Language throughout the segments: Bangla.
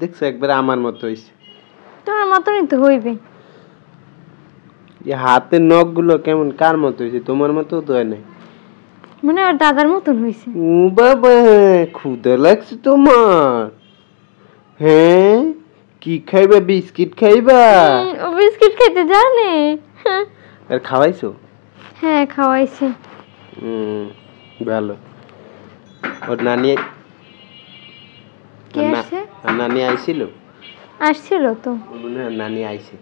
দেখছো একবার আমার মতো হইছে। তোমার মতনই তো হইবে। এই হাতের নখগুলো কেমন কার মতো হইছে? তোমার মতো তো হয় নাই। মানে আর দাদার মতন হইছে। ও বাবা, ক্ষুধা লাগছে তোমার? হ্যাঁ, কি খাইবা? বিস্কিট খাইবা? ও বিস্কিট খাইতে জানে। আর খাওয়াইছো? হ্যাঁ খাওয়াইছি। ভালো। ওর নানি কে আসছে? নানি আইছিল? আসছিল তো। নানি আইছে।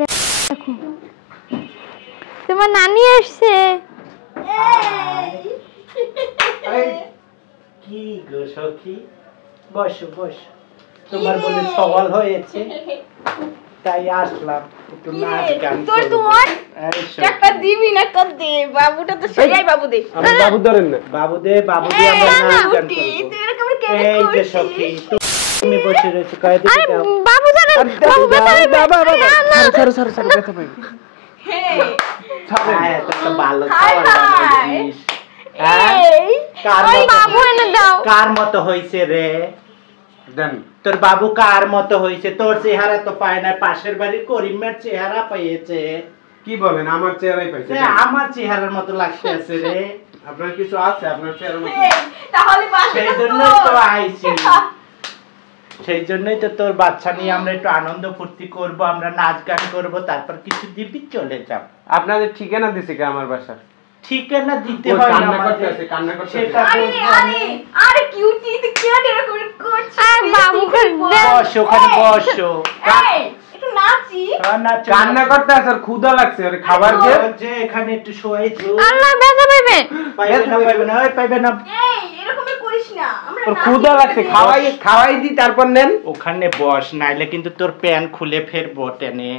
দেখো তোমার নানি আসছে। কি গো সখী, বসো বসো। তোমার বলে সওয়াল হয়েছে তাই আসলাম একটু নাচ গান করব। টাকা দিবি না তো দে, বাবুটা তো সেই বাবু দে। আমার বাবু ধরেন না। বাবু দে আমরা নাচ গান করব। এই যে সখী তুমি বসে রয়েছো, কয় দিকে দাও। বাবু জানেন, বাবু ব্যথা পাইবে। বাবা সরো ব্যথা পাইবে। হ্যাঁ তো ভালো খাবার বানিয়েছিস। এই বাবু এনে দাও। কার মতো হইছে রে? দেন। তোর বাবু কার মতো হইছে? তোর চেহারা তো পায় না, পাশের বাড়ির করিমের চেহারা পেয়েছে। কি বলেন? আমার চেহারাই পাইছে? আমার চেহারার মতো লাগতেছে রে। আপনার কিছু আছে আপনার চেহারার মতো? তাহলে সেই জন্যই তো আইছি, সেই জন্যই তো তোর বাচ্চা নিয়ে আমরা একটু আনন্দ ফুর্তি করব, আমরা নাচ গান করব, তারপর কিছু দিবি চলে যাব। আপনাদের ঠিকানা দিছে কি আমার বাসা? ঠিকানা দিতে হয় না। কান্না করতে আছে, কান্না করতে আছে। আরে কিউটি তুই কেন এরকম করছিস? বাবু বসো, ওখানে বসো। এই একটু নাচি। কান্না করতে আছে, আর ক্ষুধা লাগছে, আর খাবার দে। যে এখানে একটু শোয়াই দিও। আল্লাহ ব্যথা পাইবে। পাইবে না। এই এরকম করিস না, আমরা ওর ক্ষুধা লাগছে, খাওয়াই দি তারপর নেন। ওখানে বস, নাইলে কিন্তু তোর প্যান্ট খুলে ফেরবো টেনে।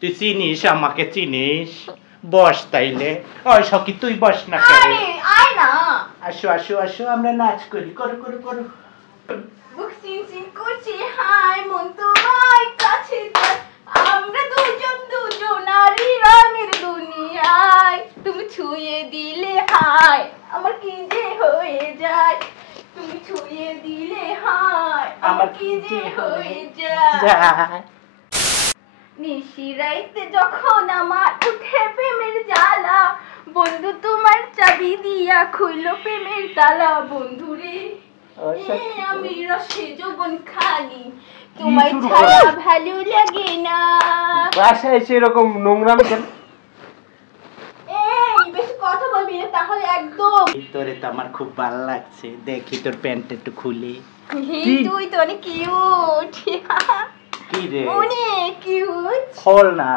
তুই চিনিস আমাকে? চিনিস? বস তাইলে। ওই সখী তুই বস না কেন? আরে আয় না। আসো আসো আসো, আমরা নাচ করি। করো করো করো। বুক সিন করছি, হাই মন তোমার কাছে যায়। আমরা দুজনারই রঙের দুনিয়ায়। তুমি ছুঁয়ে দিলে হায় আমার কি যে হয়ে যায়। তুমি ছুঁয়ে দিলে হায় আমার কি যে হয়ে যায়। নিশিরাইতে যখন আমার উঠে প্রেমের জ্বালা, বন্ধু তোমার চাবি দিয়া খুইল প্রেমের তালা। বন্ধুরে আমি রসে যৌবন খালি, তোমায় ছাড়া ভালো লাগে না। বাসায় এসে এরকম নোংরাম কেন? এই বেশি কথা বলবি না তাহলে একদম। তোরে তো আমার খুব ভালো লাগছে, দেখি তোর প্যান্ট একটু খুলি। তুই তো অনেক কিউট। কি রে? অনেক কিউট। খোল না।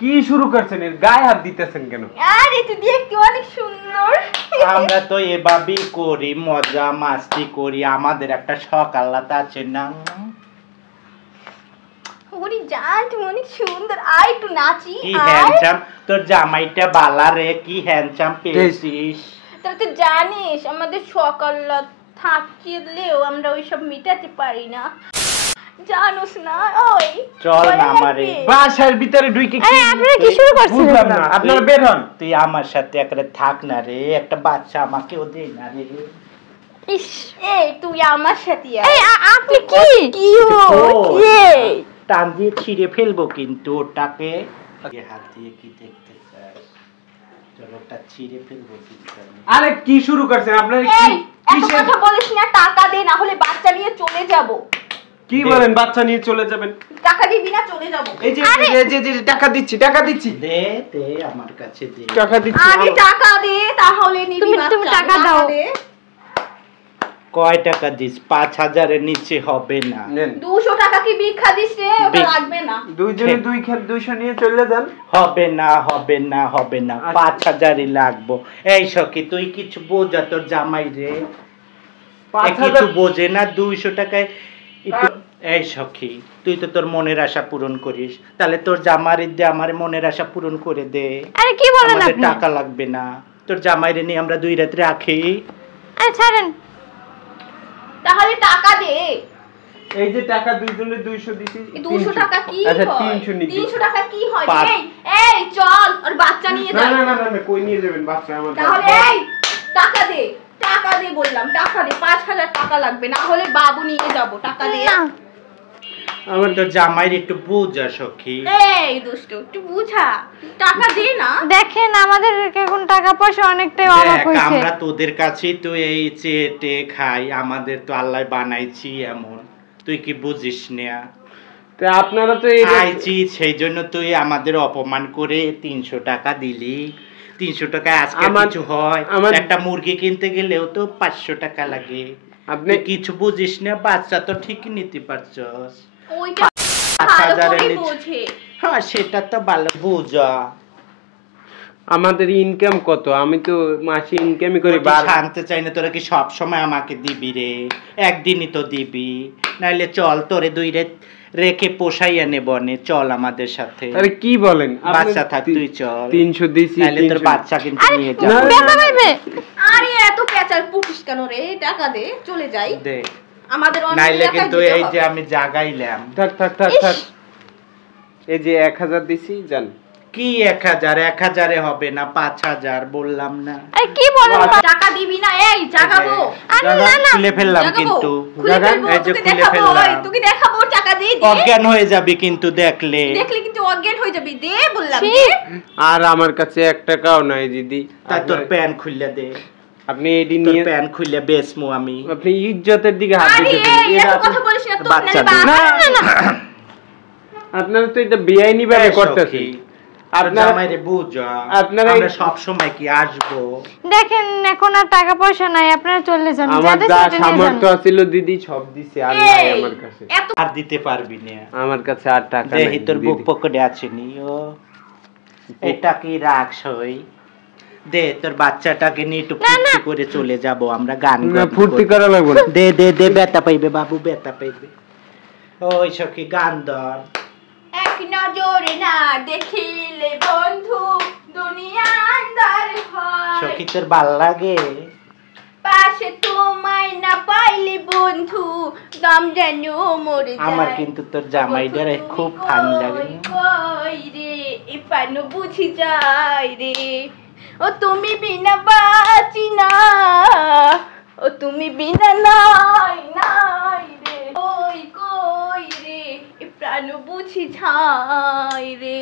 কি শুরু করছেন? এর গায়ে হাত দিতেছেন কেন? আরে তুই দেখতে অনেক সুন্দর। আমরা তো এভাবেই করি, মজা মাস্তি করি, আমাদের একটা শখ আহ্লাদ আছে না? ওরে জান তুমি অনেক সুন্দর, আয় একটু নাচি। কি হ্যান্ডসাম তোর জামাইটা, বালা রে, কি হ্যান্ডসাম পেয়েছিস। তুই তো জানিস আমাদের শখ আহ্লাদ থাকলেও আমরা ওইসব মিটাতে পারি না, জানোস না? ওই চল না আমারে। বাসার ভিতরে ঢুকে কি আপনারা কি শুরু করছেন? বুঝলাম না। আপনারা বের হন। তুই আমার সাথে একবারে থাক না রে, একটা বাচ্চা আমাকেও দে না রে। ইস, এই তুই আমার সাথে এই আপনি কি টান দিয়ে ছিঁড়ে ফেলবো কিন্তু ওটাকে। হাত দিয়ে কি দেখতে চাস? চলো ওটা ছিঁড়ে ফেলবো কিন্তু। আরে কি শুরু করছেন আপনারা? এত কথা বলিস না, টাকা দে না হলে বাচ্চা নিয়ে চলে যাব। কি বলেন? বাচ্চা নিয়ে চলে যাবেন? টাকা দিবি না চলে যাব। এই যে টাকা দিচ্ছি। দে দে আমার কাছে দে। টাকা দিচ্ছি। আরে টাকা দে তাহলে নিবি বাচ্চা। তুমি টাকা দাও। কয় টাকা দিস? 5000 এর নিচে হবে না। 200 টাকা কি ভিক্ষা দিস রে? ওটা লাগবে না। দুইজনে 200 নিয়ে চলে যান। হবে না 5000ই লাগবো। এই সখী তুই কিছু বোঝা, তোর জামাই রে কিছু বোঝে না। 200 টাকায় একটু। এই সখী তুই তো তোর মনের আশা পূরণ করিস, তাহলে তোর জামাইরে দে, আমার মনের আশা পূরণ করে দে। আরে কি বলেন আপনি? টাকা লাগবে না, তোর জামাইরে নিয়ে আমরা 2 রাত রাখি। আরে ছাড়েন। তাহলে টাকা দে। এই যে টাকা দুইজনে 200 দিছি। 200 টাকা কি হয়? আচ্ছা 300 নিছি। 300 টাকা কি হয়? এই চল আর বাচ্চা নিয়ে যা। না কই নিয়ে যাবেন বাচ্চা আমার? তাহলে এই টাকা দে। টাকা টাকা দে বললাম, টাকা দে, 5000 টাকা লাগবে, না হলে বাবু নিয়ে যাব, টাকা দে। না আমার তো জামাইয়ের একটু বোঝা সখী। এই দুষ্টু, একটু বুঝা, টাকা দে না। দেখেন আমাদের এখন টাকা পয়সা অনেকটাই অভাব দেখ, হয়েছে। আমরা তোদের কাছেই তো এই চেটে খাই, আমাদের তো আল্লাহ বানাইছি এমন, তুই কি বুঝিস না? তো আপনারা তো এটা আইছি সেই জন্য তুই আমাদের অপমান করে 300 টাকা দিলি। 300 টাকা আজকে কিছু হয়? একটা মুরগি কিনতে গেলেও তো 500 টাকা লাগে। আপনি তুই কিছু বুঝিস না, বাচ্চা তো ঠিকই নিতে পারছস। ওইটা ভালো করে বোঝে। হ্যাঁ, সেটা তো ভালো বুঝা। আমাদের ইনকাম কত? আমি তো মাসে ইনকামই করি জানতে চাই না তোরা কি সব সময় আমাকে দিবি রে? একদিনই তো দিবি, নাইলে চল তোরে দুই রেখে পোষাইয়া নেব নে, চল আমাদের সাথে। আরে কি বলেন? বাচ্চা থাক, তুই চল। 300 দিছি, নাইলে তোর বাচ্চা কিন্তু নিয়ে যা। ব্যথা পাইবে। আরে এত পেঁচাল পুটিস কেন রে? টাকা দে, চলে যাই। দে, আমাদের অন্য নাইলে এলাকায় কিন্তু যেতে এই যে হবে। আমি জাগাইলাম। থাক থাক থাক থাক, এই যে 1000 দিছি জান। কি 1000? 1000-এ হবে না, 5000 বললাম না। আরে কি বলেন? টাকা দিবি না? এই জাগাবো, খুলে ফেললাম জাগাবো, কিন্তু। খুলে ফেলবো, এই যে তোকে খুলে দেখাবো, ফেললাম। এই তোকে দেখাবো, টাকা দে, দে। অজ্ঞান হয়ে যাবি কিন্তু দেখলে। দেখলে কিন্তু অজ্ঞান হয়ে যাবি, দে বললাম, ছি। দে। আর আমার কাছে 1 টাকাও নাই দিদি। তাই তোর প্যান্ট খুলে দে, আপনি এডি তোর নিয়ে প্যান্ট খুলে বেচমু আমি। আপনি ইজ্জতের দিকে হাত আরে দিতেছেন। এই এত কথা বলিস না, তোর বাচ্চা নালে দে। বাবা। আপনারা তো এটা বেআইনি ভাবে করতেছেন। আপনারা জামাইরে বুঝা, আপনারা আমরা সব সময় কি আসবো? দেখেন এখন আর টাকা পয়সা নাই, আপনারা চলে যান। আমার যাদের যা সাথে নিয়ে যান। সামর্থ্য ছিল দিদি সব দিছি, আর নাই এই, আমার কাছে। এত আর দিতে পারবি না। আমার কাছে আর টাকা নাই দেখি তোর বুক দিদি। পকেটে আছে নি? ও এটা কি রাখছই? দে, তোর বাচ্চাটাকে নিয়ে একটু ফুর্তি করে চলে যাব আমরা, গান না, গাইবো। ফুর্তি করা লাগবে না। দে দে দে, ব্যথা পাইবে বাবু, ব্যথা পাইবে। ওই সখী গান ধর। এক নজরে না দেখিলে বন্ধু দুনিয়া আন্ধার হয়। সখী তোর ভাল লাগে? পাশে তোমায় না পাইলে বন্ধু দম যেন মরে যায়। আমার কিন্তু তোর জামাইটারে খুব ফান লাগে। কই রে এ পানো বুঝি যায় রে, ও তুমি বিনা বাঁচি না, ও তুমি বিনা নাই নাই রে, ওই কই রে এ প্রাণ বুঝি যায় রে।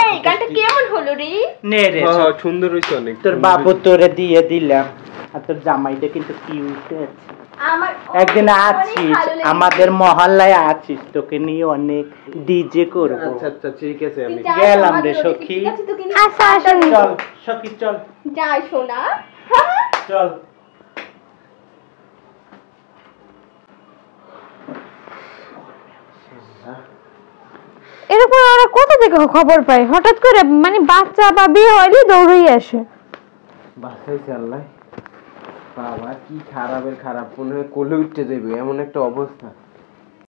এই গানটা কেমন হলো রে? নে রে, হ্যাঁ, সুন্দর হইছে অনেক। তোর বাবু তোরে দিয়ে দিলাম, আর তোর জামাইটা কিন্তু কিউট আছে। আমার একদিন অনেক আছিস, ভালো লেগেছে। আমাদের মহল্লায় আছিস, তোকে নিয়ে অনেক ডিজে করবো। আচ্ছা আচ্ছা, ঠিক আছে, আমি তুই যাস গেলাম আমাদের রে ওদিকে, সখী। ঠিক আছে, তোকে নিয়ে আচ্ছা, আসুন। চল সখী, চল যাই সোনা। চল। এরকম ওরা কোথা থেকে খবর পায়? হঠাৎ করে মানে বাচ্চা বা বিয়ে হইলে দৌড়ই আসে। বাসাইছে আল্লাহ। বাবা কি খারাপের খারাপ, মনে হয় কোলে উঠতে যাবে এমন একটা অবস্থা।